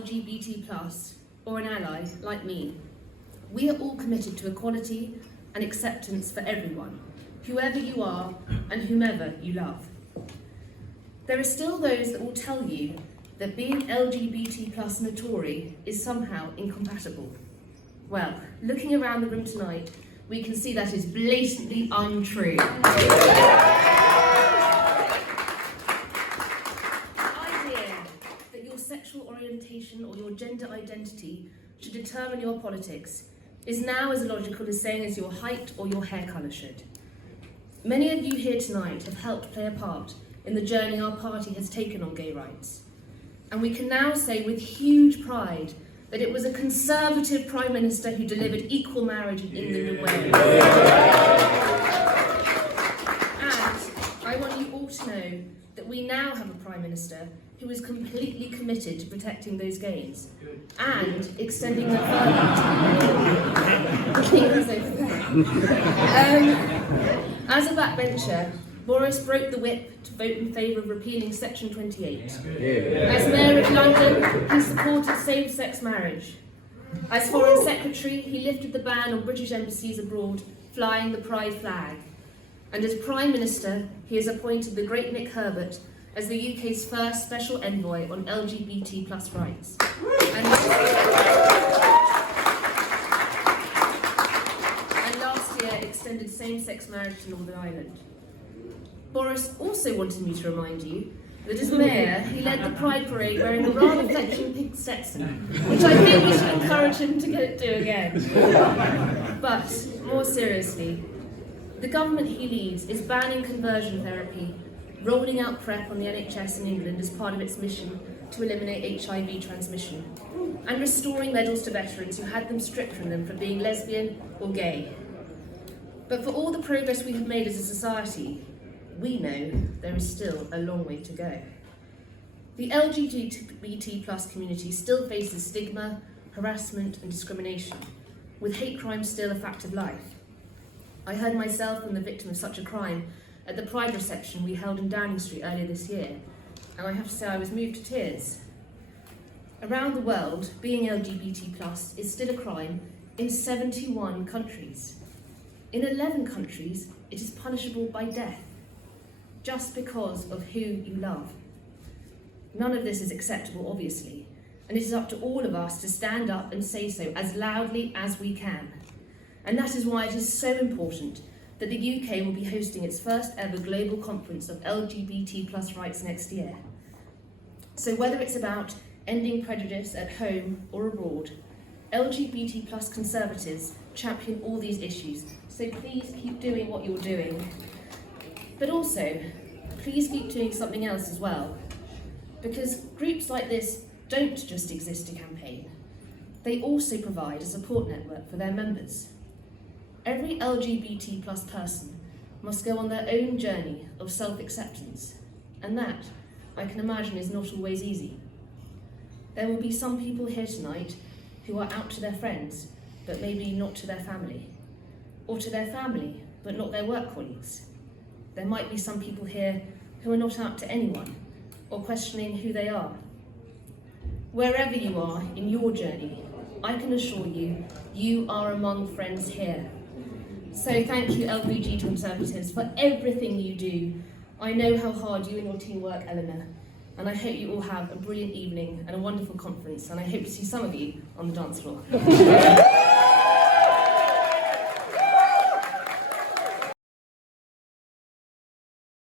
LGBT+, or an ally like me, we are all committed to equality and acceptance for everyone, whoever you are and whomever you love. There are still those that will tell you that being LGBT+ and a Tory is somehow incompatible. Well, looking around the room tonight, we can see that is blatantly untrue. The idea that your sexual orientation or your gender identity should determine your politics is now as illogical as saying as your height or your hair colour should. Many of you here tonight have helped play a part in the journey our party has taken on gay rights. And we can now say with huge pride that it was a Conservative Prime Minister who delivered equal marriage in England and Wales. And I want you all to know that we now have a Prime Minister who is completely committed to protecting those gays and extending them further. As a backbencher, Boris broke the whip to vote in favour of repealing Section 28. As Mayor of London, he supported same-sex marriage. As Foreign Secretary, he lifted the ban on British embassies abroad flying the Pride flag. And as Prime Minister, he has appointed the great Nick Herbert as the UK's first special envoy on LGBT+ rights. And last year extended same-sex marriage to Northern Ireland. Boris also wanted me to remind you that as Mayor, he led the Pride Parade wearing a rather fetching pink Stetson, which I think we should encourage him to do again. But, more seriously, the government he leads is banning conversion therapy, rolling out PrEP on the NHS in England as part of its mission to eliminate HIV transmission, and restoring medals to veterans who had them stripped from them for being lesbian or gay. But for all the progress we have made as a society, we know there is still a long way to go. The LGBT+ community still faces stigma, harassment and discrimination, with hate crime still a fact of life. I heard myself from the victim of such a crime at the Pride reception we held in Downing Street earlier this year, and I have to say I was moved to tears. Around the world, being LGBT+ is still a crime in 71 countries. In 11 countries, it is punishable by death, just because of who you love. None of this is acceptable, obviously, and it is up to all of us to stand up and say so as loudly as we can. And that is why it is so important that the UK will be hosting its first ever global conference of LGBT+ rights next year. So whether it's about ending prejudice at home or abroad, LGBT+ conservatives champion all these issues. So please keep doing what you're doing. But also, please keep doing something else as well. Because groups like this don't just exist to campaign. They also provide a support network for their members. Every LGBT+ person must go on their own journey of self-acceptance, and that, I can imagine, is not always easy. There will be some people here tonight who are out to their friends, but maybe not to their family, or to their family, but not their work colleagues. There might be some people here who are not out to anyone, or questioning who they are. Wherever you are in your journey, I can assure you, you are among friends here. So thank you, LBG Conservatives, for everything you do. I know how hard you and your team work, Eleanor, and I hope you all have a brilliant evening and a wonderful conference, and I hope to see some of you on the dance floor.